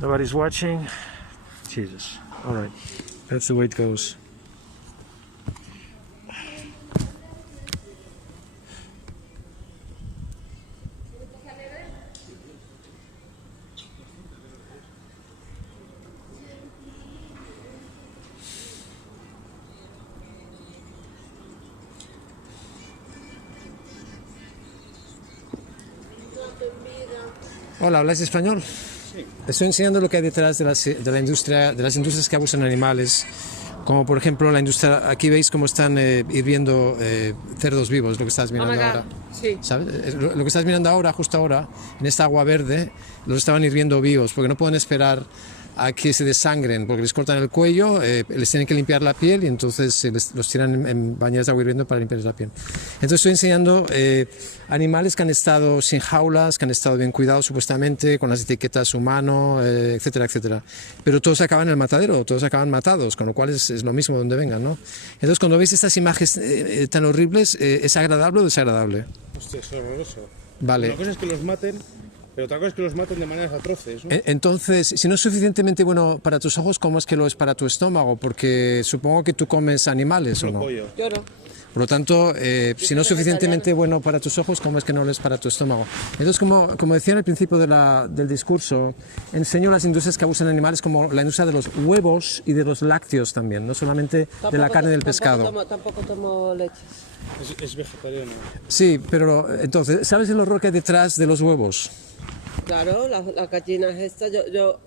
Nobody's watching. Jesus. All right. That's the way it goes. Hola, ¿hablas español? Sí. Estoy enseñando lo que hay detrás de la industria, de las industrias que abusan animales, como por ejemplo la industria. Aquí veis cómo están hirviendo cerdos vivos, lo que estás mirando ahora. Sí. ¿Sabes? Lo que estás mirando ahora, justo ahora, en esta agua verde, los estaban hirviendo vivos, porque no pueden esperar a que se desangren, porque les cortan el cuello, les tienen que limpiar la piel y entonces los tiran en bañeras de agua hirviendo para limpiarles la piel. Entonces estoy enseñando animales que han estado sin jaulas, que han estado bien cuidados supuestamente, con las etiquetas humano, etcétera, etcétera. Pero todos acaban en el matadero, todos acaban matados, con lo cual es lo mismo donde vengan, ¿no? Entonces cuando veis estas imágenes tan horribles, ¿es agradable o desagradable? Hostia, es horroroso. Vale. Una cosa es que los maten, pero otra cosa es que los maten de maneras atroces, ¿no? Entonces, si no es suficientemente bueno para tus ojos, ¿cómo es que lo es para tu estómago? Porque supongo que tú comes animales, ¿o no? Pollo. Yo no. Por lo tanto, si no es suficientemente bueno para tus ojos, ¿cómo es que no lo es para tu estómago? Entonces, como decía al principio del discurso, enseño las industrias que abusan de animales, como la industria de los huevos y de los lácteos también, no solamente de la carne del pescado. Tampoco tomo leches. Es vegetariano. Sí, pero entonces, ¿sabes el horror que hay detrás de los huevos? Claro, las gallinas estas, yo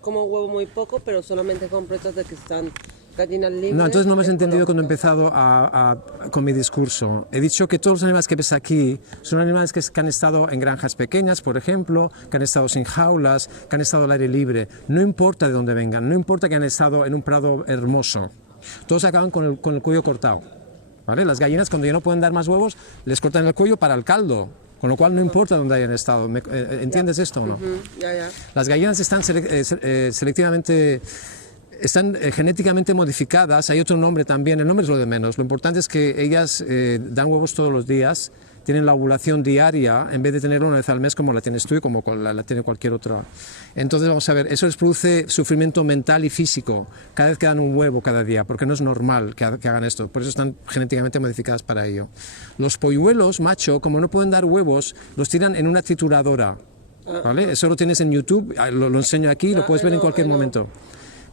como huevo muy poco, pero solamente compro estas de que están gallinas libres. No, entonces no me has entendido cuando he empezado con mi discurso. He dicho que todos los animales que ves aquí son animales que han estado en granjas pequeñas, por ejemplo, que han estado sin jaulas, que han estado al aire libre. No importa de dónde vengan, no importa que han estado en un prado hermoso. Todos acaban con el cuello cortado. ¿Vale? Las gallinas, cuando ya no pueden dar más huevos, les cortan el cuello para el caldo. Con lo cual no importa dónde hayan estado. ¿Entiendes esto o no? Ya. Las gallinas están selectivamente, están genéticamente modificadas. Hay otro nombre también, el nombre es lo de menos. Lo importante es que ellas dan huevos todos los días, tienen la ovulación diaria, en vez de tenerlo una vez al mes como la tienes tú y como la tiene cualquier otra. Entonces vamos a ver, eso les produce sufrimiento mental y físico cada vez que dan un huevo cada día, porque no es normal que hagan esto, por eso están genéticamente modificadas para ello. Los polluelos, macho, como no pueden dar huevos, los tiran en una trituradora, ¿vale? Eso lo tienes en YouTube, lo enseño aquí, lo puedes ver en cualquier momento.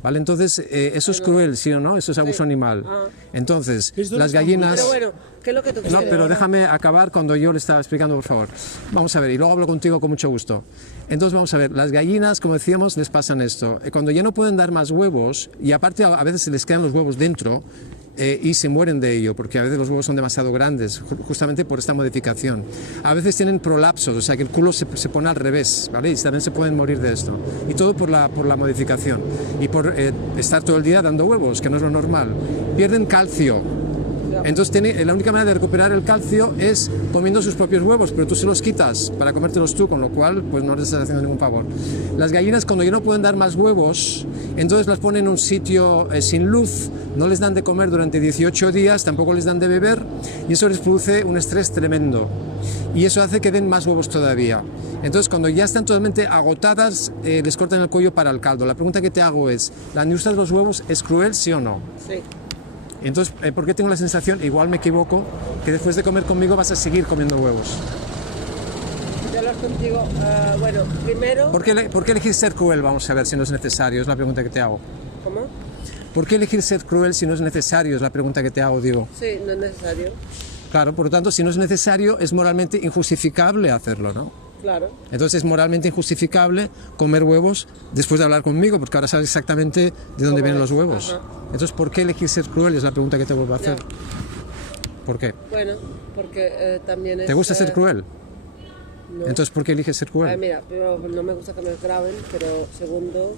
¿Vale? Entonces, eso es cruel, ¿sí o no? Eso es abuso animal. Entonces, las gallinas... Pero bueno, ¿qué es lo que tú quieres? No, pero déjame acabar cuando yo le estaba explicando, por favor. Vamos a ver, y luego hablo contigo con mucho gusto. Entonces, vamos a ver, las gallinas, como decíamos, les pasan esto. Cuando ya no pueden dar más huevos, y aparte a veces se les quedan los huevos dentro, y se mueren de ello, porque a veces los huevos son demasiado grandes, justamente por esta modificación. A veces tienen prolapsos, o sea que el culo se pone al revés, ¿vale? Y también se pueden morir de esto. Y todo por la modificación. Y por estar todo el día dando huevos, que no es lo normal. Pierden calcio. Entonces la única manera de recuperar el calcio es comiendo sus propios huevos, pero tú se los quitas para comértelos tú, con lo cual pues no les estás haciendo ningún favor. Las gallinas, cuando ya no pueden dar más huevos, entonces las ponen en un sitio sin luz, no les dan de comer durante 18 días, tampoco les dan de beber, y eso les produce un estrés tremendo. Y eso hace que den más huevos todavía. Entonces, cuando ya están totalmente agotadas, les cortan el cuello para el caldo. La pregunta que te hago es, ¿la industria de los huevos es cruel, sí o no? Sí. Entonces, ¿por qué tengo la sensación, igual me equivoco, que después de comer conmigo vas a seguir comiendo huevos? Yo hablar contigo, bueno, primero... ¿Por qué elegir ser cruel? Vamos a ver, si no es necesario, es la pregunta que te hago. ¿Cómo? ¿Por qué elegir ser cruel si no es necesario? Es la pregunta que te hago, digo. Sí, no es necesario. Claro, por lo tanto, si no es necesario, es moralmente injustificable hacerlo, ¿no? Claro. Entonces es moralmente injustificable comer huevos después de hablar conmigo, porque ahora sabes exactamente de dónde vienen los huevos. Ajá. Entonces, ¿por qué elegir ser cruel? Es la pregunta que te vuelvo a hacer. Ya. ¿Por qué? Bueno, porque también es... ¿Te gusta ser cruel? No. Entonces, ¿por qué eliges ser cruel? Ay, mira, pero no me gusta que me graben, pero segundo,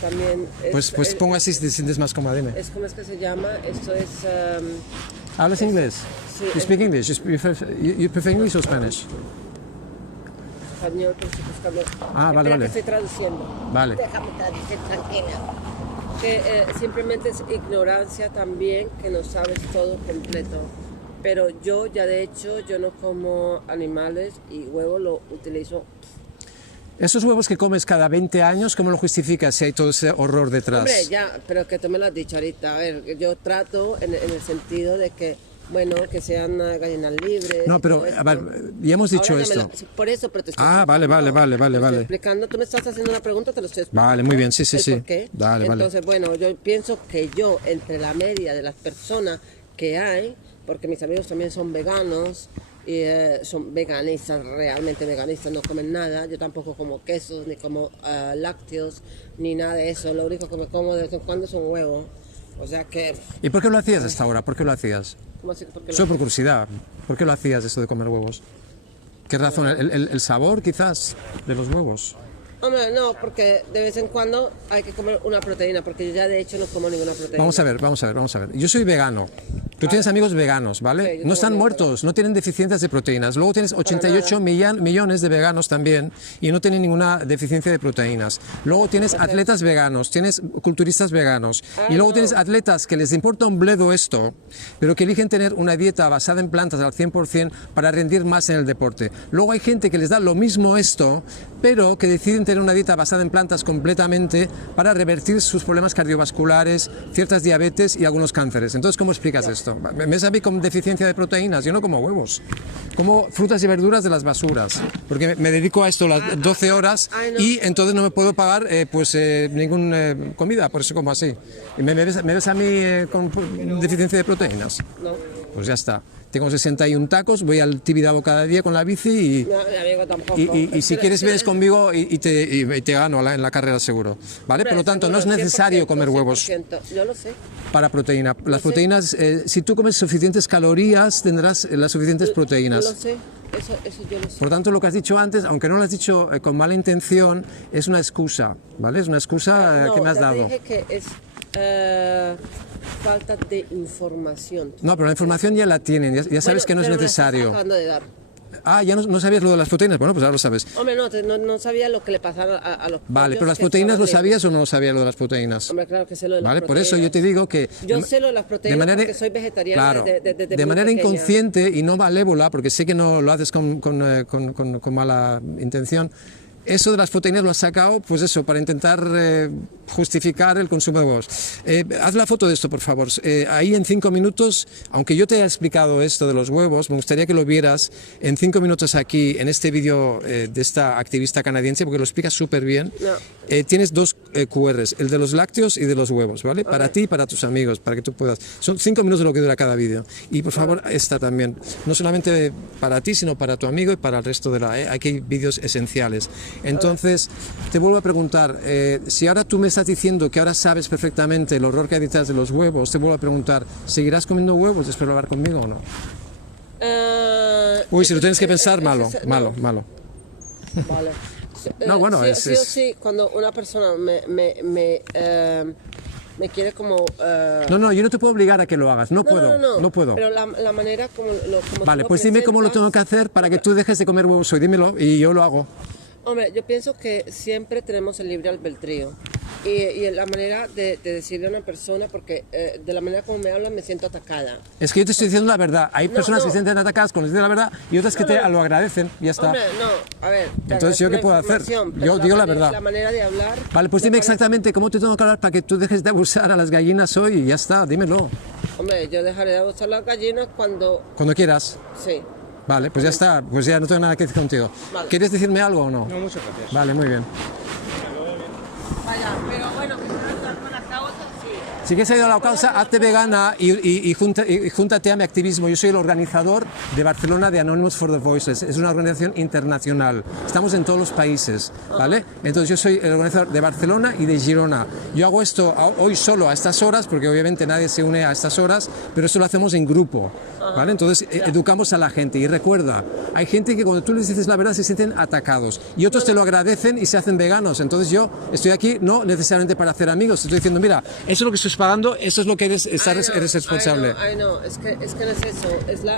también... Pues pongo así si te sientes más cómoda, dime. ¿Cómo es que se llama? Esto es... ¿Hablas inglés? Sí. You speak English? You prefer English or Spanish? Español, pero estoy buscando... Vale, Espera vale. que estoy traduciendo. Vale. Déjame traducir, tranquila. Que simplemente es ignorancia también, que no sabes todo completo. Pero yo ya de hecho, yo no como animales y huevo lo utilizo. Esos huevos que comes cada 20 años, ¿cómo lo justificas si hay todo ese horror detrás? Hombre, ya, pero que tú me lo has dicho ahorita. A ver, yo trato en el sentido de que, bueno, que sean gallinas libres. No, pero, a ver, ya hemos dicho Ahora esto. Por eso, pero te estoy Vale. estoy explicando, tú me estás haciendo una pregunta, te lo estoy explicando. Vale, muy bien, sí. ¿Por qué? Entonces, bueno, yo pienso que yo, entre la media de las personas que hay, porque mis amigos también son veganos, y son veganistas, realmente veganistas, no comen nada. Yo tampoco como quesos, ni como lácteos, ni nada de eso. Lo único que me como de vez en cuando son huevos. O sea que... ¿Y por qué lo hacías hasta ahora? ¿Por qué lo hacías? ¿Cómo así? ¿Por qué Solo por curiosidad. ¿Por qué lo hacías esto de comer huevos? ¿Qué razón? ¿El sabor, quizás, de los huevos? Hombre, no, porque de vez en cuando hay que comer una proteína, porque yo ya de hecho no como ninguna proteína. Vamos a ver. Yo soy vegano. Tú tienes amigos veganos, ¿vale? Sí, No están muertos, no tienen deficiencias de proteínas. Luego tienes 88 millones de veganos también y no tienen ninguna deficiencia de proteínas. Luego tienes atletas veganos, tienes culturistas veganos y luego tienes atletas que les importa un bledo esto, pero que eligen tener una dieta basada en plantas al 100% para rendir más en el deporte. Luego hay gente que les da lo mismo esto, pero que deciden tener una dieta basada en plantas completamente para revertir sus problemas cardiovasculares, ciertas diabetes y algunos cánceres. Entonces, ¿cómo explicas esto? ¿Me ves a mí con deficiencia de proteínas? Yo no como huevos. Como frutas y verduras de las basuras, porque me dedico a esto las 12 horas y entonces no me puedo pagar ninguna comida, por eso como así. ¿Y me ves a mí con deficiencia de proteínas? No. Pues ya está. Tengo 61 tacos, voy al Tibidabo cada día con la bici y si quieres vienes conmigo y te gano en la carrera seguro. ¿Vale? Por lo tanto, no es necesario comer huevos yo lo sé. para proteína. Las proteínas, si tú comes suficientes calorías, tendrás las suficientes proteínas. Yo lo sé. Eso yo lo sé. Por tanto, lo que has dicho antes, aunque no lo has dicho con mala intención, es una excusa, ¿vale? Es una excusa que me has dado. Dije que es falta de información. No, pero la información ya la tienen, ya sabes que no es necesario. Me la estás acabando de dar. Ah, ya no sabías lo de las proteínas. Bueno, pues ahora lo sabes. Hombre, no sabía lo que le pasaba a los Vale, pollos pero las que proteínas estaban lo libres. sabías o no sabías lo de las proteínas. Hombre, claro que sé lo de las Vale, proteínas. por eso yo te digo que... Yo sé lo de las proteínas porque soy vegetariana claro, desde de muy manera pequeña. inconsciente y no malévola, porque sé que no lo haces con mala intención. Eso de las proteínas lo has sacado, pues eso, para intentar justificar el consumo de huevos. Haz la foto de esto, por favor. Ahí en 5 minutos, aunque yo te haya explicado esto de los huevos, me gustaría que lo vieras en 5 minutos aquí, en este vídeo de esta activista canadiense, porque lo explica súper bien. No. Tienes dos QRs, el de los lácteos y de los huevos, ¿vale? Para ti y para tus amigos, para que tú puedas. Son 5 minutos de lo que dura cada vídeo. Y por favor, esta también. No solamente para ti, sino para tu amigo y para el resto de la... Aquí hay vídeos esenciales. Entonces, te vuelvo a preguntar, si ahora tú me estás diciendo que ahora sabes perfectamente el horror que hay detrás de los huevos, te vuelvo a preguntar, ¿seguirás comiendo huevos después de hablar conmigo o no? Uy, si lo tienes que pensar, malo. Vale. No, bueno, sí, cuando una persona me quiere como... No, yo no te puedo obligar a que lo hagas, no puedo. Pero la manera como Vale, tú lo pues dime cómo lo tengo que hacer para que tú dejes de comer huevos hoy, dímelo y yo lo hago. Hombre, yo pienso que siempre tenemos el libre albedrío y la manera de decirle a una persona, porque de la manera como me hablan me siento atacada. Es que yo te estoy diciendo la verdad. Hay personas que se sienten atacadas cuando dicen la verdad y otras que lo agradecen, ya está. Hombre, no, a ver. Entonces, ¿yo qué puedo hacer? Yo digo la verdad. La manera de hablar... Vale, pues dime exactamente cómo te tengo que hablar para que tú dejes de abusar a las gallinas hoy y ya está, dímelo. Hombre, yo dejaré de abusar a las gallinas cuando... Cuando quieras. Sí. Vale, pues ya está, pues ya no tengo nada que decir contigo. Vale. ¿Quieres decirme algo o no? No, muchas gracias. Vale, muy bien. Vaya, pero bueno, que se va a dar con la causa, sí. Si quieres ayudar a la causa, hazte vegana y júntate a mi activismo. Yo soy el organizador de Barcelona de Anonymous for the Voiceless. Es una organización internacional. Estamos en todos los países, ¿vale? Entonces yo soy el organizador de Barcelona y de Girona. Yo hago esto hoy solo a estas horas, porque obviamente nadie se une a estas horas, pero esto lo hacemos en grupo, ¿vale? Entonces educamos a la gente. Y recuerda, hay gente que cuando tú les dices la verdad se sienten atacados y otros te lo agradecen y se hacen veganos. Entonces yo estoy aquí no necesariamente para hacer amigos, estoy diciendo, mira, eso es lo que estoy pagando, eso es lo que eres responsable. Ay, no, es que no es eso,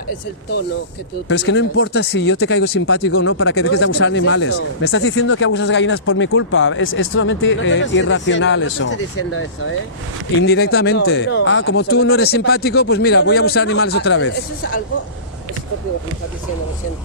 es el tono que tú... Pero es que no importa si yo te caigo simpático o no para que dejes de abusar de animales. Me estás diciendo que abusas gallinas por mi culpa, es totalmente irracional eso. No te estoy diciendo eso, Indirectamente. Como tú no eres absolutamente simpático, pues mira, voy a abusar de animales otra vez. Eso es algo estúpido que me estás diciendo, lo siento.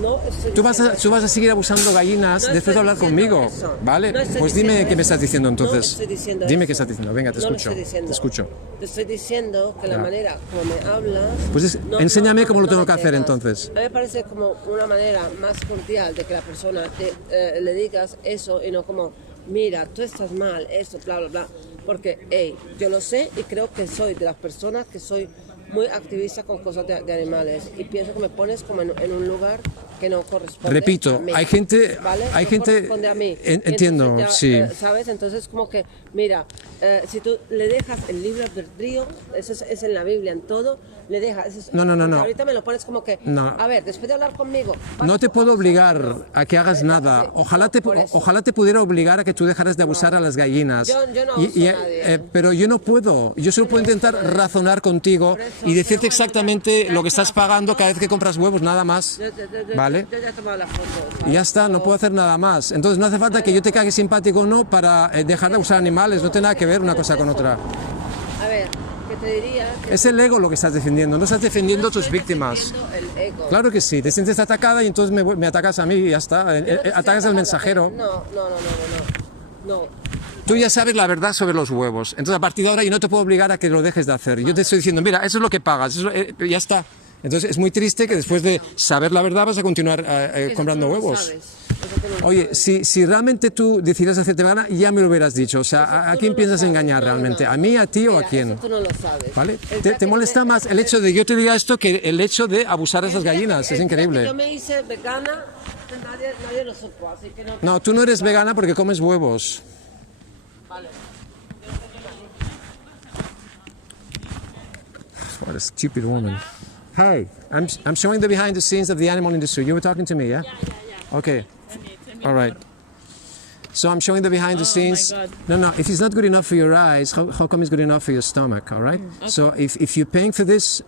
No estoy Tú vas diciendo a seguir abusando gallinas No después de hablar estoy diciendo conmigo, eso. ¿vale? No estoy Pues dime diciendo qué me eso. estás diciendo entonces. No estoy diciendo Dime eso. qué estás diciendo, venga, te No lo escucho. estoy diciendo. Te escucho. Te estoy diciendo que la Ya. manera como me hablas... Pues enséñame cómo lo tengo que hacer entonces. A mí me parece como una manera más cordial de que la persona le digas eso y no como, mira, tú estás mal, esto, bla, bla, bla. Porque, hey, yo lo sé y creo que soy de las personas que soy muy activista con cosas de animales y pienso que me pones como en un lugar que no corresponde Repito, a mí, hay gente, ¿vale? hay No gente, corresponde a mí. entiendo, Entonces sí. ¿sabes? Entonces como que, mira, si tú le dejas el libre albedrío, eso es en la Biblia, en todo, le dejas... No. Ahorita me lo pones como que, No. a ver, después de hablar conmigo... No te puedo obligar a que hagas nada. Sí, Ojalá por eso. ojalá te pudiera obligar a que tú dejaras de abusar a las gallinas. Yo no abuso a nadie. Pero yo no puedo. Yo solo puedo intentar razonar contigo Por eso. y decirte exactamente lo que estás pagando cada vez que compras huevos, nada más. ¿Vale? Yo ya he tomado la foto. Y ¿sabes? ya está, no puedo hacer nada más. Entonces no hace falta que yo te cague simpático o no para dejar de abusar animales. No tiene nada que ver una cosa con otra. A ver, que te diría que Es el ego lo que estás defendiendo, no estás defendiendo a tus estoy víctimas. defendiendo el ego. Claro que sí, te sientes atacada y entonces me atacas a mí y ya está. Yo no te estoy Atacas al atacando, mensajero. No. Tú ya sabes la verdad sobre los huevos. Entonces, a partir de ahora yo no te puedo obligar a que lo dejes de hacer. Yo te estoy diciendo, mira, eso es lo que pagas, ya está. Entonces, es muy triste que después de saber la verdad vas a continuar comprando Eso tú no lo huevos. sabes. Eso tú no lo Oye, sabes. si realmente tú decidieras hacerte vegana, ya me lo hubieras dicho. O sea, Eso ¿a tú quién no lo piensas sabes. engañar No, realmente? no. ¿A mí, a ti o a Mira, quién? Eso tú no lo sabes. ¿Vale? El día ¿Te que molesta yo más el hecho de yo te diga esto que el hecho de abusar de esas gallinas? Es el día que increíble. yo me hice vegana, nadie lo supo, así que no... No, tú no eres vegana porque comes huevos. Vale. What a stupid woman. Hi, I'm showing the behind the scenes of the animal industry. You were talking to me, yeah? Yeah. Okay. All right. So I'm showing the behind the scenes. God. No, if it's not good enough for your eyes, how come it's good enough for your stomach, all right? So if you're paying for this,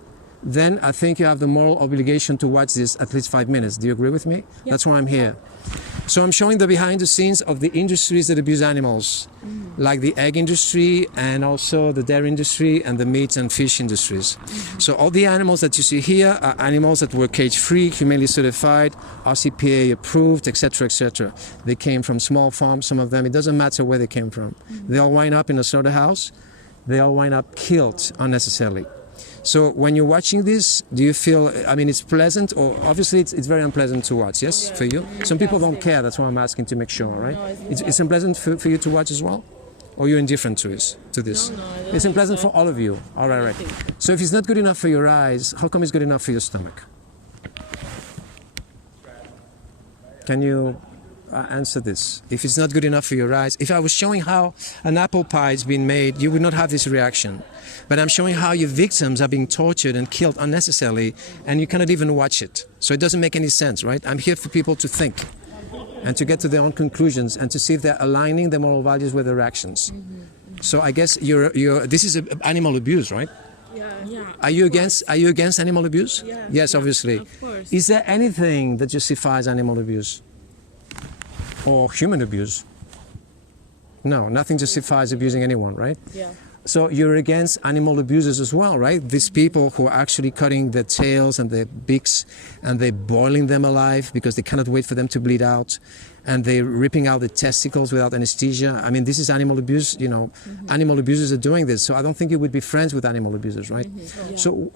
then I think you have the moral obligation to watch this at least 5 minutes. Do you agree with me? That's why I'm here. So I'm showing the behind the scenes of the industries that abuse animals, like the egg industry and also the dairy industry and the meat and fish industries. So all the animals that you see here are animals that were cage-free, humanely certified, RCPA approved, etc., etc. They came from small farms, some of them. It doesn't matter where they came from. They all wind up in a slaughterhouse. They all wind up killed unnecessarily. So when you're watching this, do you feel, I mean, it's pleasant, or obviously it's very unpleasant to watch, yes, for you? Some people don't care, that's why I'm asking to make sure, right? No, It's unpleasant for you to watch as well? Or you're indifferent to this? No, I don't It's think unpleasant so. for all of you. All right, right. think So if it's not good enough for your eyes, how come it's good enough for your stomach? Can you answer this? If it's not good enough for your eyes, if I was showing how an apple pie is being made, you would not have this reaction. But I'm showing how your victims are being tortured and killed unnecessarily, and you cannot even watch it. So it doesn't make any sense, right? I'm here for people to think and to get to their own conclusions and to see if they're aligning their moral values with their actions. So I guess this is animal abuse, right? Yeah. Are you against animal abuse? Yeah. Yes, obviously. Of course. Is there anything that justifies animal abuse or human abuse? No, nothing justifies abusing anyone, right? Yeah. So you're against animal abusers as well, right? These people who are actually cutting their tails and their beaks and they're boiling them alive because they cannot wait for them to bleed out, and they're ripping out the testicles without anesthesia. I mean, this is animal abuse, you know. Animal abusers are doing this, so I don't think you would be friends with animal abusers, right? So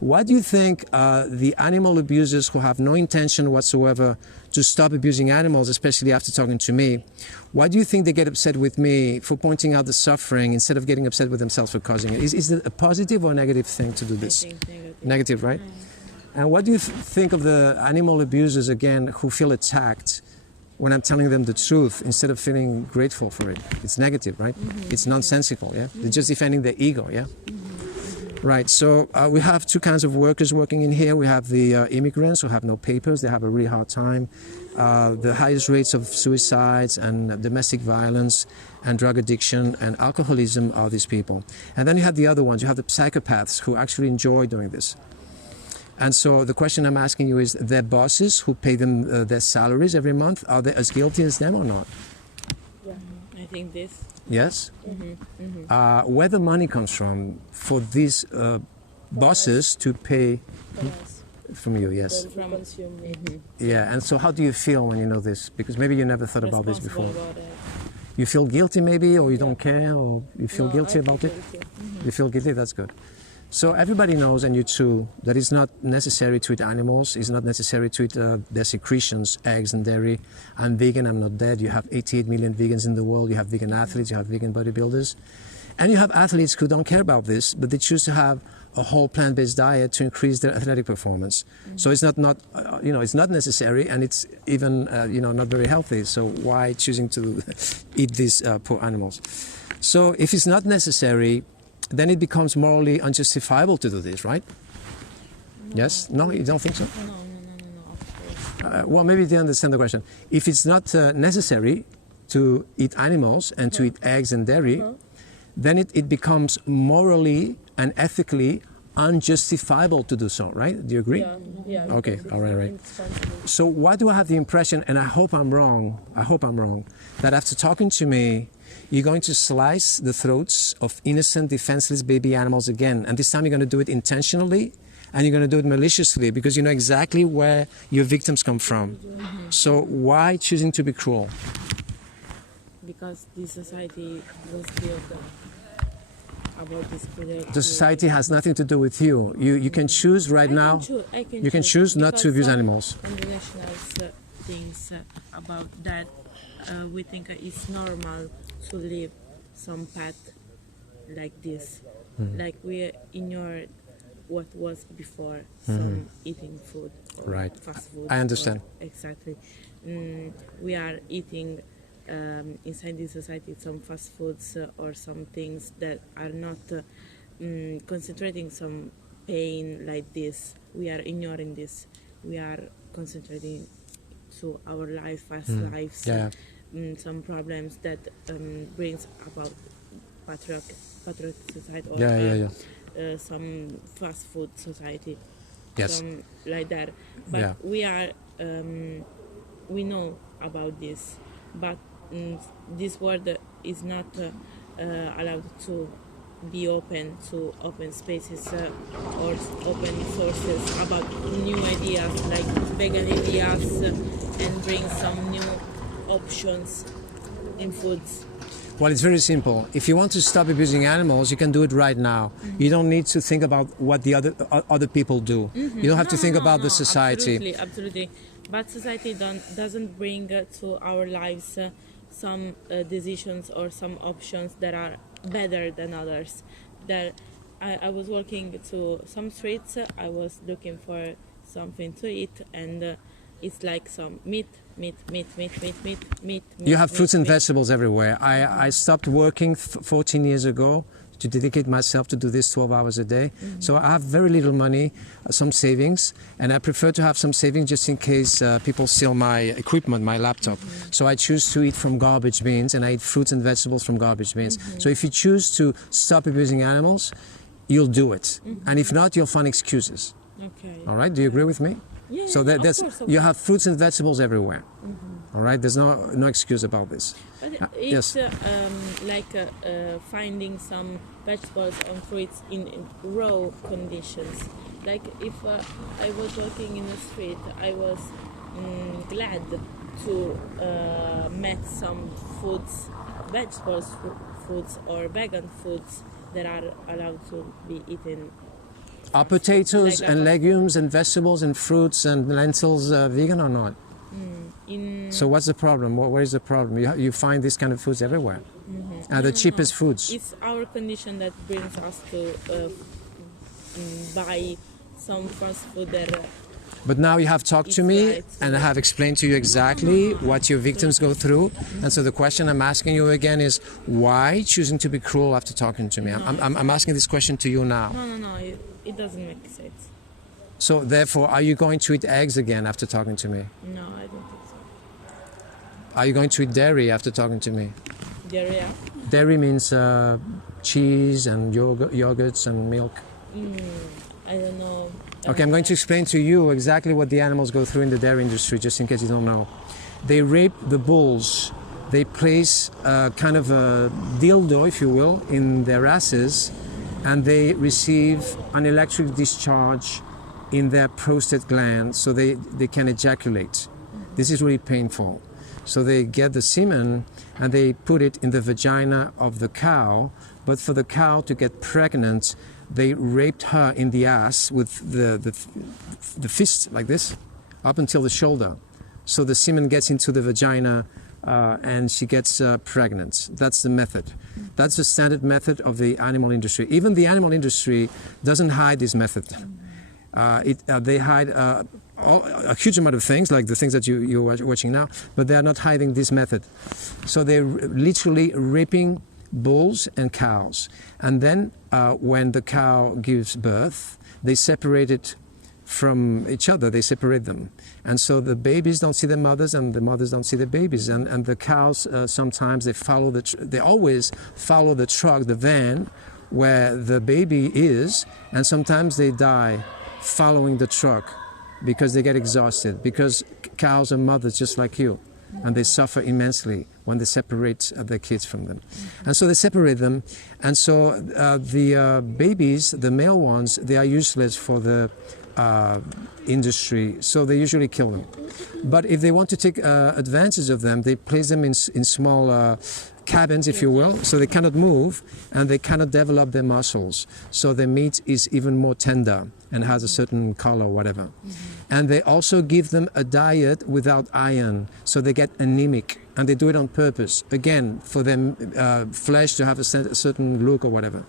why do you think the animal abusers who have no intention whatsoever to stop abusing animals, especially after talking to me, why do you think they get upset with me for pointing out the suffering instead of getting upset with themselves for causing it? Is it a positive or negative thing to do this? I think negative. Negative, right? And what do you think of the animal abusers, again, who feel attacked when I'm telling them the truth instead of feeling grateful for it? It's negative, right? It's nonsensical, yeah? They're just defending their ego, yeah? Right, so we have two kinds of workers working in here. We have the immigrants who have no papers. They have a really hard time. The highest rates of suicides and domestic violence and drug addiction and alcoholism are these people. And then you have the other ones. You have the psychopaths who actually enjoy doing this. And so the question I'm asking you is, their bosses who pay them their salaries every month, are they as guilty as them or not? Yeah. I think this. Yes? Where the money comes from for these bosses to pay From you, yes. from consume it. Yeah, and so how do you feel when you know this? Because maybe you never thought about this before. Responsible about it. You feel guilty maybe, or you don't care, or you feel No, guilty I about feel it? guilty. You feel guilty? That's good. So everybody knows, and you too, that it's not necessary to eat animals. It's not necessary to eat their secretions, eggs and dairy. I'm vegan, I'm not dead. You have 88 million vegans in the world. You have vegan athletes, you have vegan bodybuilders. And you have athletes who don't care about this, but they choose to have a whole plant-based diet to increase their athletic performance. So it's not it's not necessary, and it's even not very healthy. So why choosing to eat these poor animals? So if it's not necessary, then it becomes morally unjustifiable to do this, right? No. Yes? No, you don't think so? No, of course. Well, maybe you didn't understand the question. If it's not necessary to eat animals and to eat eggs and dairy, then it becomes morally and ethically unjustifiable to do so, right? Do you agree? Yeah. Okay, because all right, right. it's responsible. So why do I have the impression, and I hope I'm wrong, that after talking to me, you're going to slice the throats of innocent, defenseless baby animals again, and this time you're going to do it intentionally, and you're going to do it maliciously, because you know exactly where your victims come from. So why choosing to be cruel? Because this society was built about this product. The society has nothing to do with you. You can choose right now. You can choose not to abuse animals. International things about that we think it's normal to live some path like this. Like we ignore what was before some eating food or Right. fast food. I understand. Exactly. We are eating inside this society some fast foods or some things that are not concentrating some pain like this. We are ignoring this. We are concentrating to our life, fast lives, Yeah. some problems that brings about patriarch society or some fast food society. Yes. Some like that. But Yeah. we are we know about this, but this world is not allowed to be open to open spaces or open sources about new ideas like vegan ideas and bring some new options in foods. Well, it's very simple. If you want to stop abusing animals, you can do it right now. You don't need to think about what the other people do. You don't have to think about the society. Absolutely. But society doesn't bring to our lives some decisions or some options that are better than others. That I was walking to some streets, I was looking for something to eat, and it's like some meat. You have fruits and vegetables everywhere. I stopped working 14 years ago to dedicate myself to do this 12 hours a day. So I have very little money, some savings, and I prefer to have some savings just in case people steal my equipment, my laptop. So I choose to eat from garbage bins, and I eat fruits and vegetables from garbage bins. So if you choose to stop abusing animals, you'll do it. And if not, you'll find excuses. Okay. All right, do you agree with me? Yeah, So of there's, course. you have fruits and vegetables everywhere. All right, there's no excuse about this. But yes. it's like finding some vegetables and fruits in raw conditions. Like if I was walking in the street, I was glad to meet some foods, vegetables, foods or vegan foods that are allowed to be eaten. Are potatoes and legumes and vegetables and fruits and lentils vegan or not? So what's the problem? Where is the problem? You find these kind of foods everywhere. And the cheapest foods. It's our condition that brings us to buy some fast food that... But now you have talked to me right. and I have explained to you exactly what your victims go through. And so the question I'm asking you again is, why choosing to be cruel after talking to me? I'm asking this question to you now. No, it doesn't make sense. So therefore, are you going to eat eggs again after talking to me? No, I don't think so. Are you going to eat dairy after talking to me? Dairy? Dairy means cheese and yogurts and milk. I don't know. Okay, I'm going to explain to you exactly what the animals go through in the dairy industry, just in case you don't know. They rape the bulls. They place kind of a dildo, if you will, in their asses, and they receive an electric discharge in their prostate gland so they can ejaculate. This is really painful. So they get the semen and they put it in the vagina of the cow, but for the cow to get pregnant, they raped her in the ass with the fist like this, up until the shoulder. So the semen gets into the vagina and she gets pregnant. That's the method. That's the standard method of the animal industry. Even the animal industry doesn't hide this method. They hide a huge amount of things, like the things that you're watching now, but they are not hiding this method. So they're literally raping bulls and cows. And then when the cow gives birth, they separate it from each other, they separate them. And so the babies don't see the mothers and the mothers don't see the babies. And the cows, sometimes they always follow the truck, the van, where the baby is, and sometimes they die following the truck because they get exhausted, because cows are mothers just like you, and they suffer immensely when they separate their kids from them. And so they separate them, and so the babies, the male ones, they are useless for the industry, so they usually kill them. But if they want to take advantage of them, they place them in small cabins, if you will, so they cannot move and they cannot develop their muscles. So their meat is even more tender and has a certain color or whatever. And they also give them a diet without iron, so they get anemic, and they do it on purpose, again, for their flesh to have a certain look or whatever.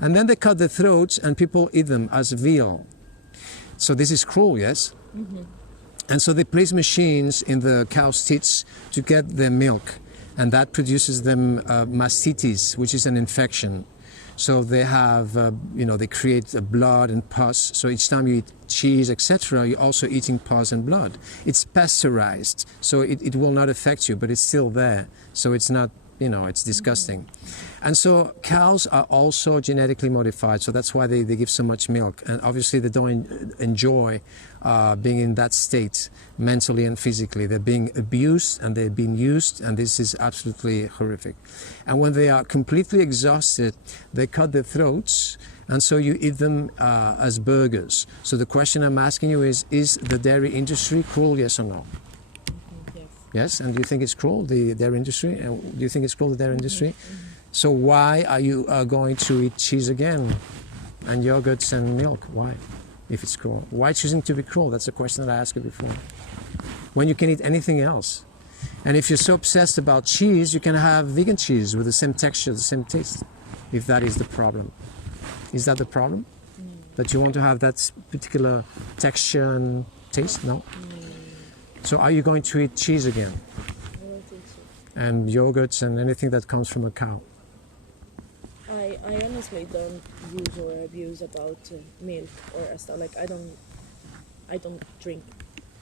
And then they cut their throats and people eat them as veal. So this is cruel, yes? And so they place machines in the cow's teats to get their milk, and that produces them mastitis, which is an infection. So they have, they create blood and pus. So each time you eat cheese, etc., you're also eating pus and blood. It's pasteurized, so it will not affect you, but it's still there. So it's not, it's disgusting. And so cows are also genetically modified, so that's why they give so much milk. And obviously they don't enjoy being in that state, mentally and physically. They're being abused and they're being used, and this is absolutely horrific. And when they are completely exhausted, they cut their throats, and so you eat them as burgers. So the question I'm asking you is the dairy industry cruel, yes or no? Yes, and do you think it's cruel, the dairy industry? And do you think it's cruel, the dairy industry? So why are you going to eat cheese again, and yogurts and milk? Why, if it's cruel? Why choosing to be cruel? That's the question that I asked you before. When you can eat anything else. And if you're so obsessed about cheese, you can have vegan cheese with the same texture, the same taste, if that is the problem. Is that the problem? That you want to have that particular texture and taste? No? So are you going to eat cheese again? I don't think so. And yogurts and anything that comes from a cow? I honestly don't use or abuse about milk or stuff. Like I don't drink,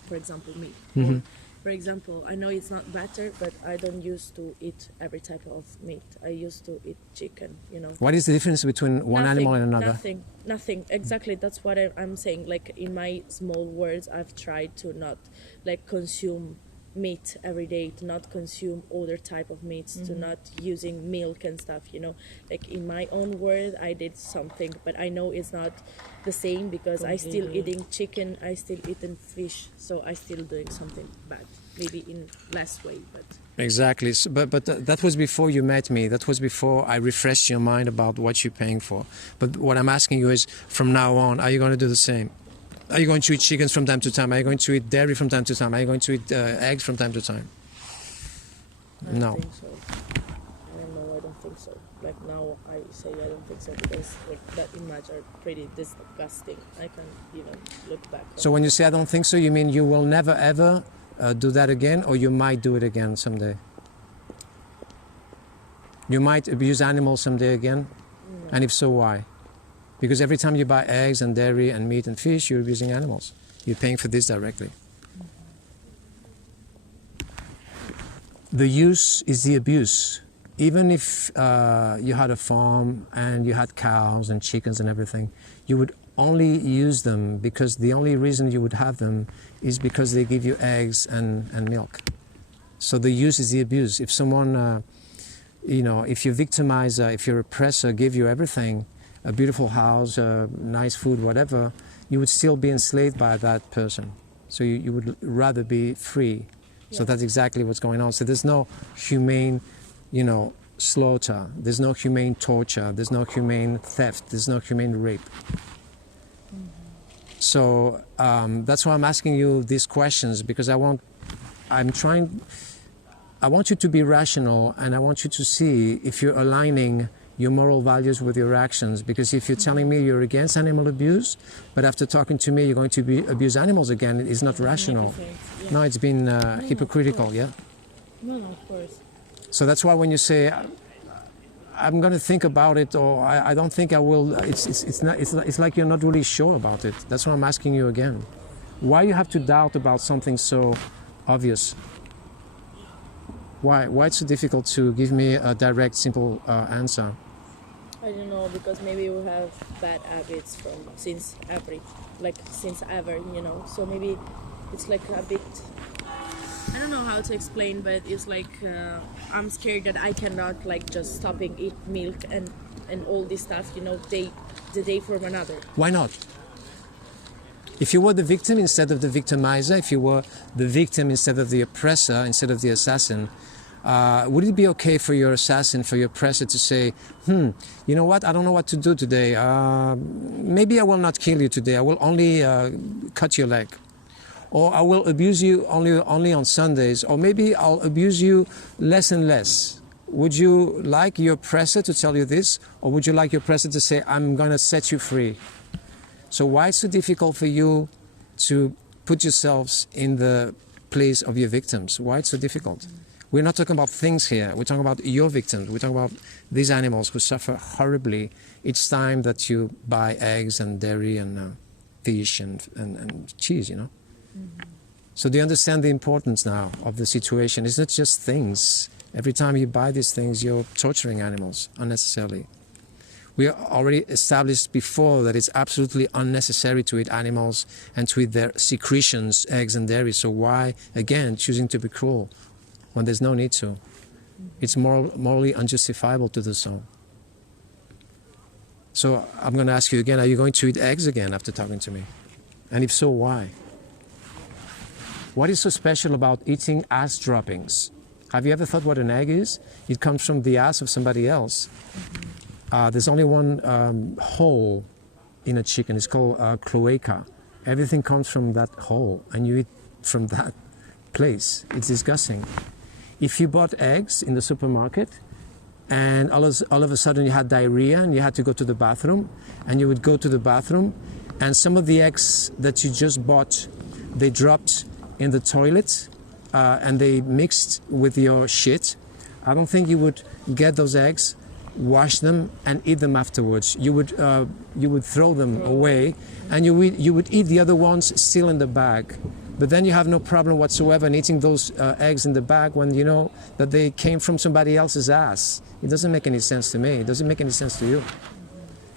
for example, milk. For example, I know it's not better, but I don't used to eat every type of meat. I used to eat chicken, What is the difference between one animal and another? Nothing. Exactly. That's what I'm saying. Like in my small words, I've tried to not consume meat every day, to not consume other type of meats, to not using milk and stuff, Like in my own word, I did something, but I know it's not the same because I still eating chicken, I still eating fish, so I still doing something bad, maybe in less way, but... Exactly, so, but that was before you met me. That was before I refreshed your mind about what you're paying for. But what I'm asking you is, from now on, are you going to do the same? Are you going to eat chickens from time to time? Are you going to eat dairy from time to time? Are you going to eat eggs from time to time? I don't think so. I don't know, I don't think so. Like now I say I don't think so because that image are pretty disgusting. I can look back. So when you say I don't think so, you mean you will never ever do that again, or you might do it again someday? You might abuse animals someday again? No. And if so, why? Because every time you buy eggs and dairy and meat and fish, you're abusing animals. You're paying for this directly. The use is the abuse. Even if you had a farm and you had cows and chickens and everything, you would only use them because the only reason you would have them is because they give you eggs and milk. So the use is the abuse. If someone, if your victimizer, if your oppressor gave you everything, a beautiful house, nice food, whatever, you would still be enslaved by that person. So you would rather be free. So that's exactly what's going on. So there's no humane, you know, slaughter. There's no humane torture. There's no humane theft. There's no humane rape. So that's why I'm asking you these questions, because I want you to be rational, and I want you to see if you're aligning your moral values with your actions. Because if you're telling me you're against animal abuse, but after talking to me you're going to abuse animals again, it's not rational. Yeah. No, it's been hypocritical, yeah? No, of course. So that's why when you say, I'm going to think about it, or I don't think I will, it's like you're not really sure about it. That's why I'm asking you again. Why you have to doubt about something so obvious? Why it's so difficult to give me a direct, simple answer? I don't know, because maybe we have bad habits since ever, you know. So maybe it's like a bit, I don't know how to explain, but it's like I'm scared that I cannot like just stopping eat milk and all this stuff, you know, the day from another. Why not? If you were the victim instead of the victimizer, if you were the victim instead of the oppressor, instead of the assassin, would it be okay for your assassin, for your oppressor to say, you know what, I don't know what to do today. Maybe I will not kill you today. I will only cut your leg. Or I will abuse you only on Sundays. Or maybe I'll abuse you less and less. Would you like your oppressor to tell you this? Or would you like your oppressor to say, I'm going to set you free? So why it's so difficult for you to put yourselves in the place of your victims? Why it's so difficult? We're not talking about things here. We're talking about your victims. We're talking about these animals who suffer horribly each time that you buy eggs and dairy and fish and cheese, you know? So do you understand the importance now of the situation? It's not just things. Every time you buy these things, you're torturing animals unnecessarily. We already established before that it's absolutely unnecessary to eat animals and to eat their secretions, eggs and dairy. So why, again, choosing to be cruel when there's no need to? It's morally unjustifiable to do so. So I'm going to ask you again, are you going to eat eggs again after talking to me? And if so, why? What is so special about eating ass droppings? Have you ever thought what an egg is? It comes from the ass of somebody else. There's only one hole in a chicken. It's called cloaca. Everything comes from that hole, and you eat from that place. It's disgusting. If you bought eggs in the supermarket, and all of a sudden you had diarrhea and you had to go to the bathroom, and you would go to the bathroom, and some of the eggs that you just bought, they dropped in the toilet, and they mixed with your shit, I don't think you would get those eggs, wash them, and eat them afterwards. You would throw them away, and you would eat the other ones still in the bag. But then you have no problem whatsoever in eating those eggs in the bag when you know that they came from somebody else's ass. It doesn't make any sense to me. It doesn't make any sense to you.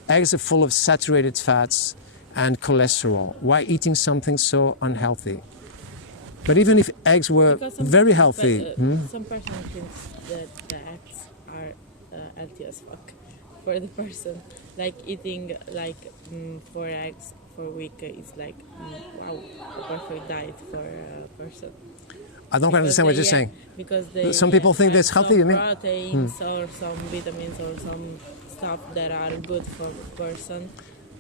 Eggs are full of saturated fats and cholesterol. Why eating something so unhealthy? But even if eggs were very healthy... Some person thinks that the eggs are healthy as fuck for the person. Like eating like 4 eggs for a week is like, wow, a perfect diet for a person. I don't understand what you're saying. Because some people think that's healthy, you mean? Proteins or some vitamins or some stuff that are good for a person,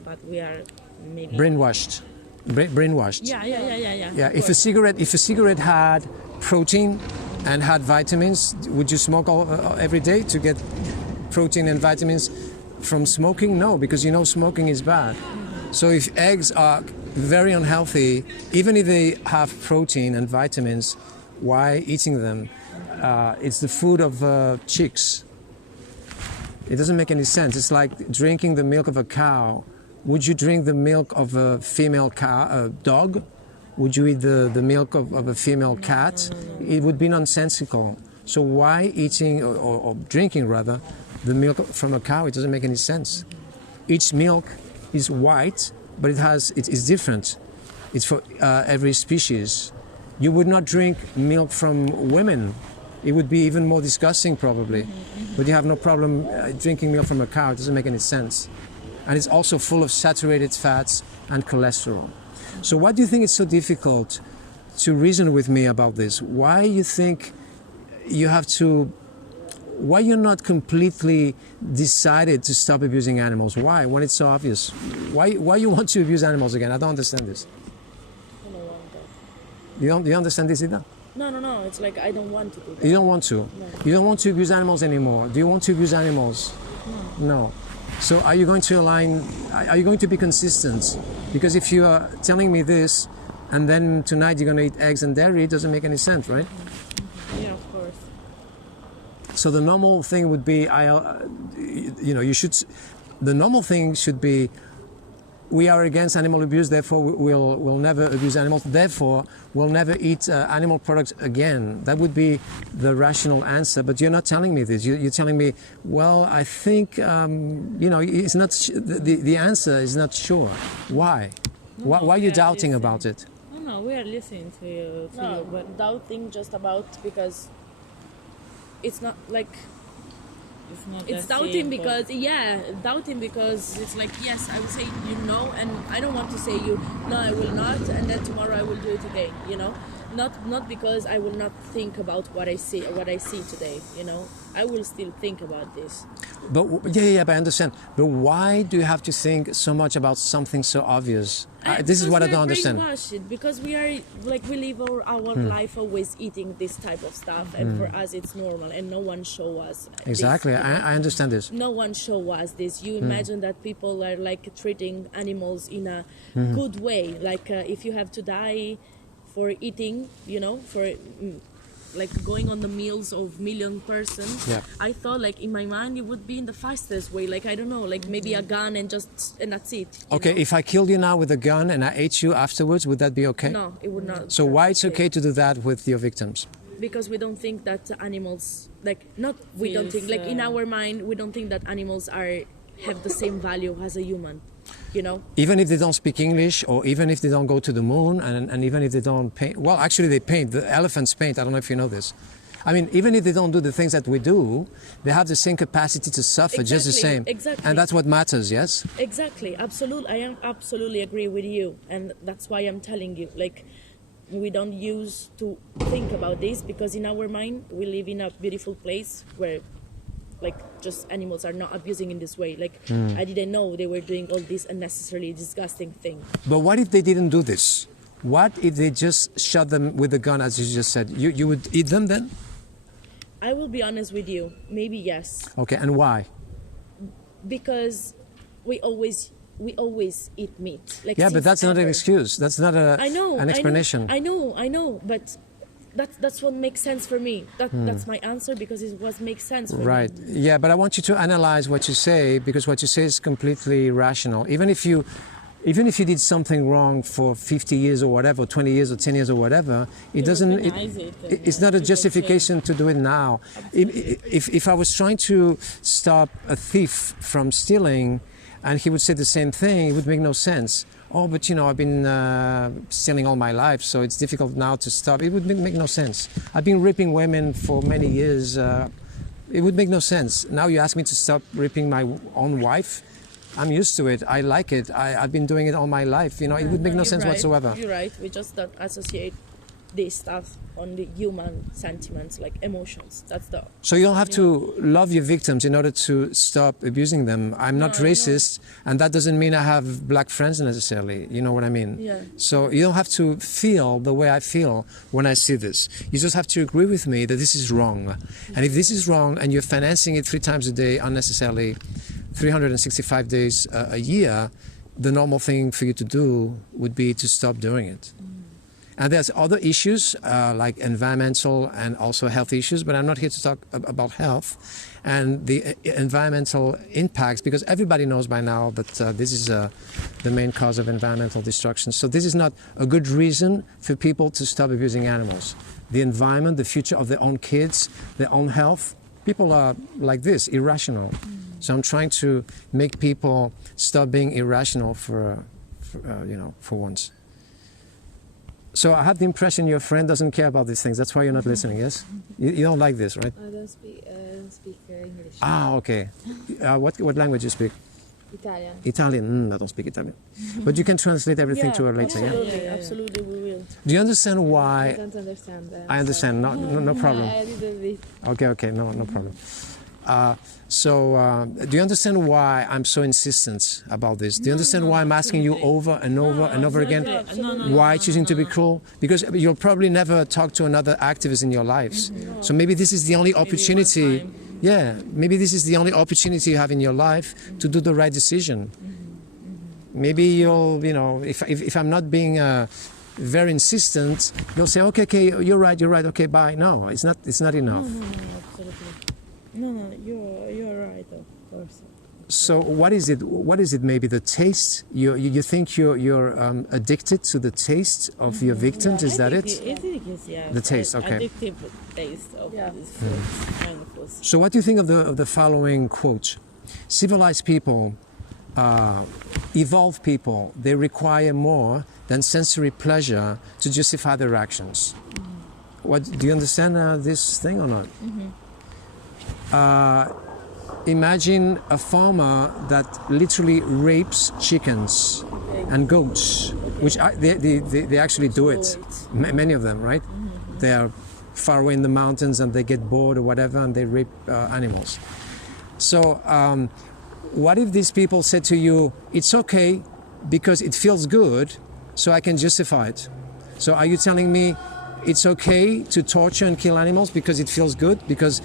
but we are maybe... Brainwashed. Brainwashed. Yeah. Yeah. If a cigarette had protein and had vitamins, would you smoke every day to get protein and vitamins from smoking? No, because you know smoking is bad. So if eggs are very unhealthy, even if they have protein and vitamins, why eating them? It's the food of chicks. It doesn't make any sense. It's like drinking the milk of a cow. Would you drink the milk of a female dog? Would you eat the milk of a female cat? It would be nonsensical. So why eating, or drinking rather, the milk from a cow? It doesn't make any sense. Each milk is white, but it is different. It's for every species. You would not drink milk from women. It would be even more disgusting probably. But you have no problem drinking milk from a cow. It doesn't make any sense. and it's also full of saturated fats and cholesterol. So why do you think it's so difficult to reason with me about this? Why you think you have to, why you're not completely decided to stop abusing animals? Why, when it's so obvious? Why you want to abuse animals again? I don't understand this. I don't want that. You understand this either? No, it's like I don't want to do that. You don't want to? No. You don't want to abuse animals anymore? Do you want to abuse animals? No. So are you going to align, are you going to be consistent? Because if you are telling me this, and then tonight you're going to eat eggs and dairy, it doesn't make any sense, right? Yeah, of course. So the normal thing would be, the normal thing should be, we are against animal abuse, therefore we'll never abuse animals, therefore we'll never eat animal products again. That would be the rational answer, but you're not telling me this. You're telling me, well, I think, it's not, the answer is not sure. Why? Why are you doubting about it? No, we are listening to you. But doubting just about because it's not like it's doubting simple. Doubting because it's like, yes, I will say and I don't want to say no, I will not, and then tomorrow I will do it again, not because I will not think about what I see today, I will still think about this. But but I understand. But why do you have to think so much about something so obvious? This is what I don't understand. Because we are like, we live our life always eating this type of stuff, and for us it's normal, and no one show us exactly this, I understand this. No one show us this. You imagine that people are like treating animals in a good way, like if you have to die for eating, for like going on the meals of million persons. Yeah. I thought, like, in my mind it would be in the fastest way, like, I don't know, like maybe a gun and that's it. Okay, if I killed you now with a gun and I ate you afterwards, would that be okay? No, it would not. So why it's okay to do that with your victims? Because we don't think that animals, like, not we don't think, like, in our mind we don't think that animals have the same value as a human. Even if they don't speak English, or even if they don't go to the moon, and even if they don't paint, well, actually they paint, the elephants paint, I don't know if you know this. I mean, even if they don't do the things that we do, they have the same capacity to suffer, just the same. Exactly. And that's what matters, yes? Exactly, absolutely, I am absolutely agree with you, and that's why I'm telling you, like, we don't use to think about this, because in our mind, we live in a beautiful place where, like, just animals are not abusing in this way. Like, I didn't know they were doing all this unnecessarily disgusting thing. But what if they didn't do this? What if they just shot them with a gun, as you just said? You would eat them then? I will be honest with you. Maybe yes. Okay, and why? Because we always eat meat. Like, yeah, but that's not an excuse. That's not an explanation. I know, but that's what makes sense for me. That's my answer, because it makes sense for me. Right. Yeah, but I want you to analyze what you say, because what you say is completely rational. Even if you did something wrong for 50 years or whatever, 20 years or 10 years or whatever, it's not a justification to do it now. If I was trying to stop a thief from stealing, and he would say the same thing, it would make no sense. Oh, but I've been stealing all my life, so it's difficult now to stop. It would make no sense. I've been raping women for many years. It would make no sense. Now you ask me to stop raping my own wife. I'm used to it. I like it. I've been doing it all my life. It would make no sense whatsoever. You're right. We just don't associate this stuff on the human sentiments, like emotions. So you don't have to love your victims in order to stop abusing them. I'm not racist, and that doesn't mean I have black friends necessarily. You know what I mean? Yeah. So you don't have to feel the way I feel when I see this. You just have to agree with me that this is wrong. And if this is wrong, and you're financing it 3 times a day unnecessarily, 365 days a year, the normal thing for you to do would be to stop doing it. And there's other issues like environmental and also health issues, but I'm not here to talk about health and the environmental impacts, because everybody knows by now that this is the main cause of environmental destruction. So this is not a good reason for people to stop abusing animals. The environment, the future of their own kids, their own health, people are like this, irrational. So I'm trying to make people stop being irrational for once. So I had the impression your friend doesn't care about these things. That's why you're not listening, yes? You don't like this, right? I don't speak English. Ah, okay. What language you speak? Italian. Italian? I don't speak Italian. But you can translate everything to her later, yeah? Absolutely, absolutely, we will. Do you understand I why... don't understand that. I understand, no problem. A little bit. Okay, no problem. Do you understand why I'm so insistent about this? Do you understand why I'm asking you over and over and over again? Why choosing to be cruel? Because you'll probably never talk to another activist in your lives. So maybe this is the only opportunity. Yeah, maybe this is the only opportunity you have in your life to do the right decision. Maybe you'll, if I'm not being very insistent, you'll say, okay, you're right, okay, bye. No, it's not enough. No, absolutely. No, you're right, of course. So what is it? Maybe the taste? You think you're addicted to the taste of your victims? Is that it? I think it's, yeah. The taste, okay. Addictive taste of this food, kind of food. So what do you think of the following quote? Civilized people, evolved people, they require more than sensory pleasure to justify their actions. Do you understand this thing or not? Imagine a farmer that literally rapes chickens and goats, which they actually do it. Many of them, right? They are far away in the mountains and they get bored or whatever and they rape animals. So what if these people said to you, it's okay because it feels good, so I can justify it? So are you telling me it's okay to torture and kill animals because it feels good, because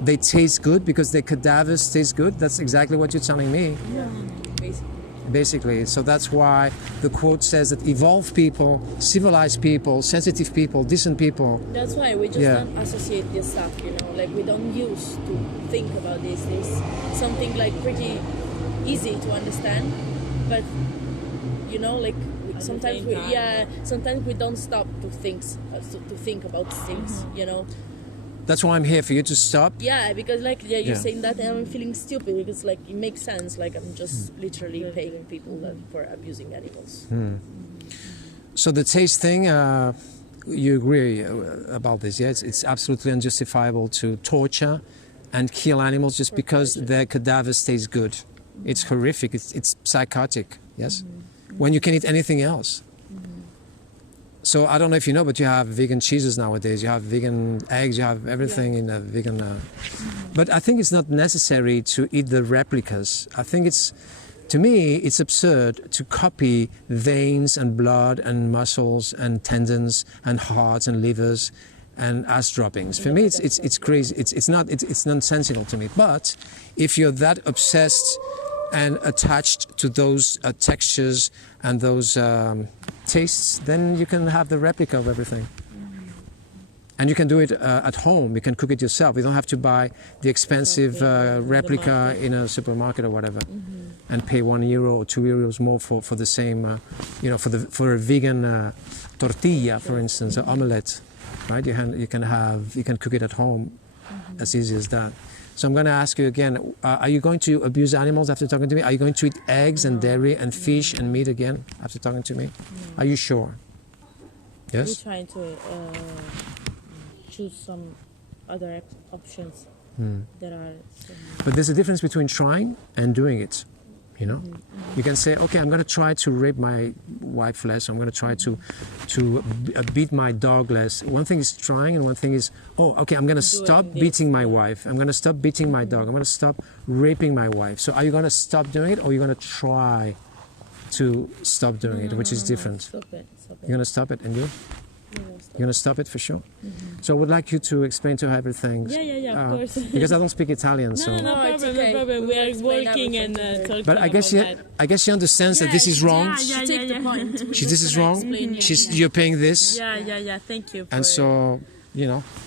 they taste good, because their cadavers taste good? That's exactly what you're telling me. Yeah, Basically. So that's why the quote says that evolved people, civilized people, sensitive people, decent people. That's why we just don't associate this stuff, like we don't use to think about this. It's something like pretty easy to understand, but like sometimes we don't stop to think about things, That's why I'm here, for you to stop. Yeah, because you're saying that and I'm feeling stupid because it makes sense. I'm just literally paying people for abusing animals. So the taste thing, you agree about this, yeah? It's absolutely unjustifiable to torture and kill animals just because their cadavers taste good. It's horrific, it's psychotic, yes? When you can eat anything else. So I don't know if you know, but you have vegan cheeses nowadays. You have vegan eggs. You have everything in a vegan. But I think it's not necessary to eat the replicas. I think to me, it's absurd to copy veins and blood and muscles and tendons and hearts and livers and ass droppings. For me, it's crazy. It's nonsensical to me. But if you're that obsessed and attached to those textures and those tastes, then you can have the replica of everything. And you can do it at home. You can cook it yourself. You don't have to buy the expensive replica in a supermarket or whatever, and pay €1 or €2 more for the same, for a vegan tortilla, for instance, an omelette, right? You can cook it at home, as easy as that. So I'm going to ask you again, are you going to abuse animals after talking to me? Are you going to eat eggs and dairy and fish and meat again after talking to me? Are you sure? Yes? We're trying to choose some other options that are... But there's a difference between trying and doing it. You can say, okay, I'm going to try to rape my wife less. I'm going to try to beat my dog less. One thing is trying, and one thing is, okay, I'm going to stop beating my wife. I'm going to stop beating my dog. I'm going to stop raping my wife. So are you going to stop doing it, or are you going to try to stop doing it, which is different? Stop it. You're going to stop it, and you? You're going to stop it for sure? So I would like you to explain to her everything. Yeah, of course. Because I don't speak Italian, so... No problem. We are working and talking But I guess she understands that this is wrong. Take the point. This is wrong. You're paying this. Yeah. Thank you. And so,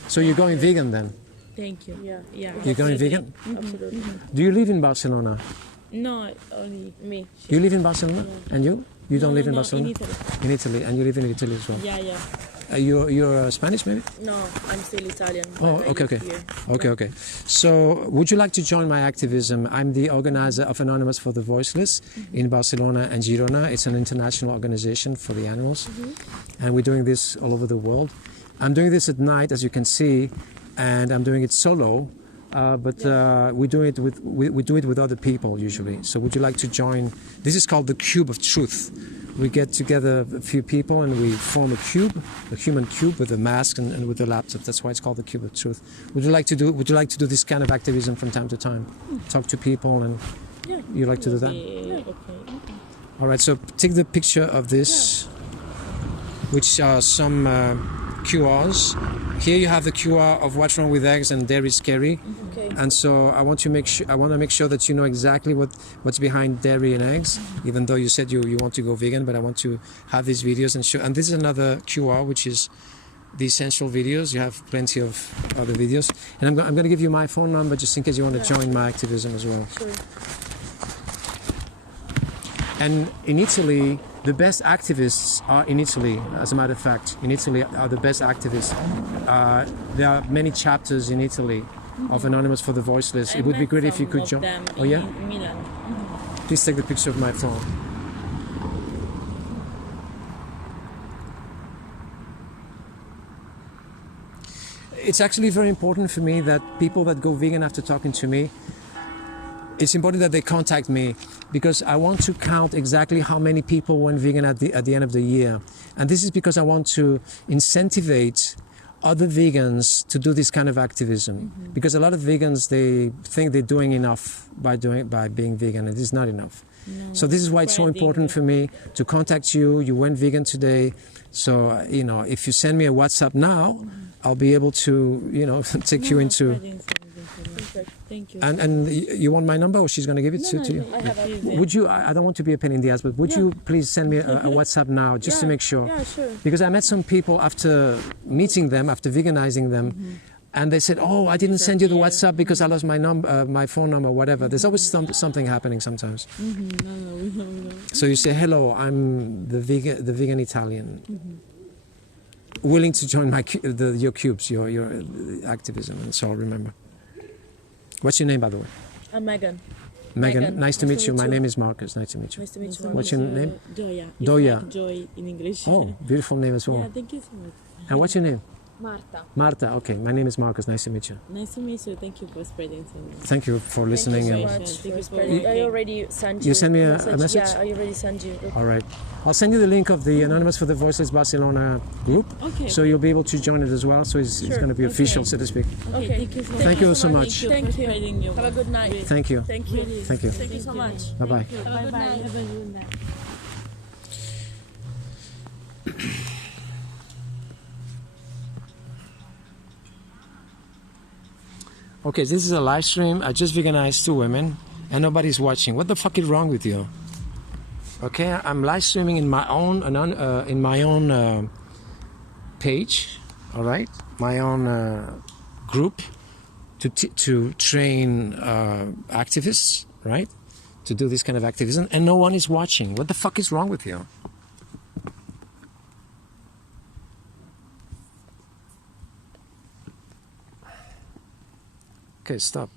so you're going vegan then? Thank you. Yeah. You're going vegan? Absolutely. Do you live in Barcelona? No, only me. You live in Barcelona? And you? You don't live in Barcelona? In Italy. In Italy, and you live in Italy as well? Yeah. You're Spanish, maybe? No, I'm still Italian. Oh, okay. So, would you like to join my activism? I'm the organizer of Anonymous for the Voiceless in Barcelona and Girona. It's an international organization for the animals, and we're doing this all over the world. I'm doing this at night, as you can see, and I'm doing it solo. we do it with other people usually. So would you like to join? This is called the Cube of Truth. We get together a few people and we form a cube, a human cube with a mask and with a laptop. That's why it's called the Cube of Truth. Would you like to do this kind of activism from time to time? Talk to people and you like to do that? Okay. All right. So take the picture of this, which are some QRs. Here you have the QR of what's wrong with eggs and dairy is scary. Okay. And so I want to make sure that you know exactly what's behind dairy and eggs, even though you said you want to go vegan, but I want to have these videos and show. And this is another QR, which is the essential videos. You have plenty of other videos. And I'm going to give you my phone number just in case you want to join my activism as well. Sure. And in Italy, the best activists are in Italy, as a matter of fact. In Italy are the best activists. There are many chapters in Italy of Anonymous for the Voiceless. It would be great if you could join. Oh yeah? In Milan. Please take the picture of my phone. It's actually very important for me that people that go vegan after talking to me, it's important that they contact me because I want to count exactly how many people went vegan at the end of the year. And this is because I want to incentivize other vegans to do this kind of activism. Because a lot of vegans, they think they're doing enough by being vegan, and it is not enough. No, So this is why it's so important for me to contact you. You went vegan today. So, if you send me a WhatsApp now, I'll be able to, take you into... Thank you. And you want my number, or she's going to give it to you? I have a... Would you? I don't want to be a pain in the ass, but would you please send me a WhatsApp now, just to make sure? Yeah, sure. Because I met some people after meeting them, after veganizing them, and they said, "Oh, I didn't send you the WhatsApp because I lost my number, my phone number, whatever." There's always something happening sometimes. No. So you say, "Hello, I'm the vegan Italian." Willing to join your cubes, your activism, and so I'll remember. What's your name, by the way? I'm Megan. Megan, nice to meet you. My name is Marcus. Nice to meet you. Nice to meet you. What's your name? Doya. Doya. Like joy in English. Oh, beautiful name as well. Yeah, thank you so much. And what's your name? Marta. Marta. Okay, my name is Marcus. Nice to meet you. Nice to meet you. Thank you for spreading to me. Thank you for listening. Thank you so and- much Thank for you spreading. for- I already sent you. You sent me a message? Yeah, I already sent you. All right. I'll send you the link of the Anonymous for the Voiceless Barcelona group. Okay. So you'll be able to join it as well. So it's going to be official, so to speak. Okay. Thank you so much. Thank you so much. Thank for you. spreading your Have a good night. Thank you. Thank you. Thank you. Thank you so much. Bye-bye. Have a good night. Have a good night. Okay, this is a live stream. I just veganized 2 women and nobody's watching. What the fuck is wrong with you? Okay, I'm live streaming in my own page, all right? My own group to train activists, right? To do this kind of activism, and no one is watching. What the fuck is wrong with you? Okay, stop.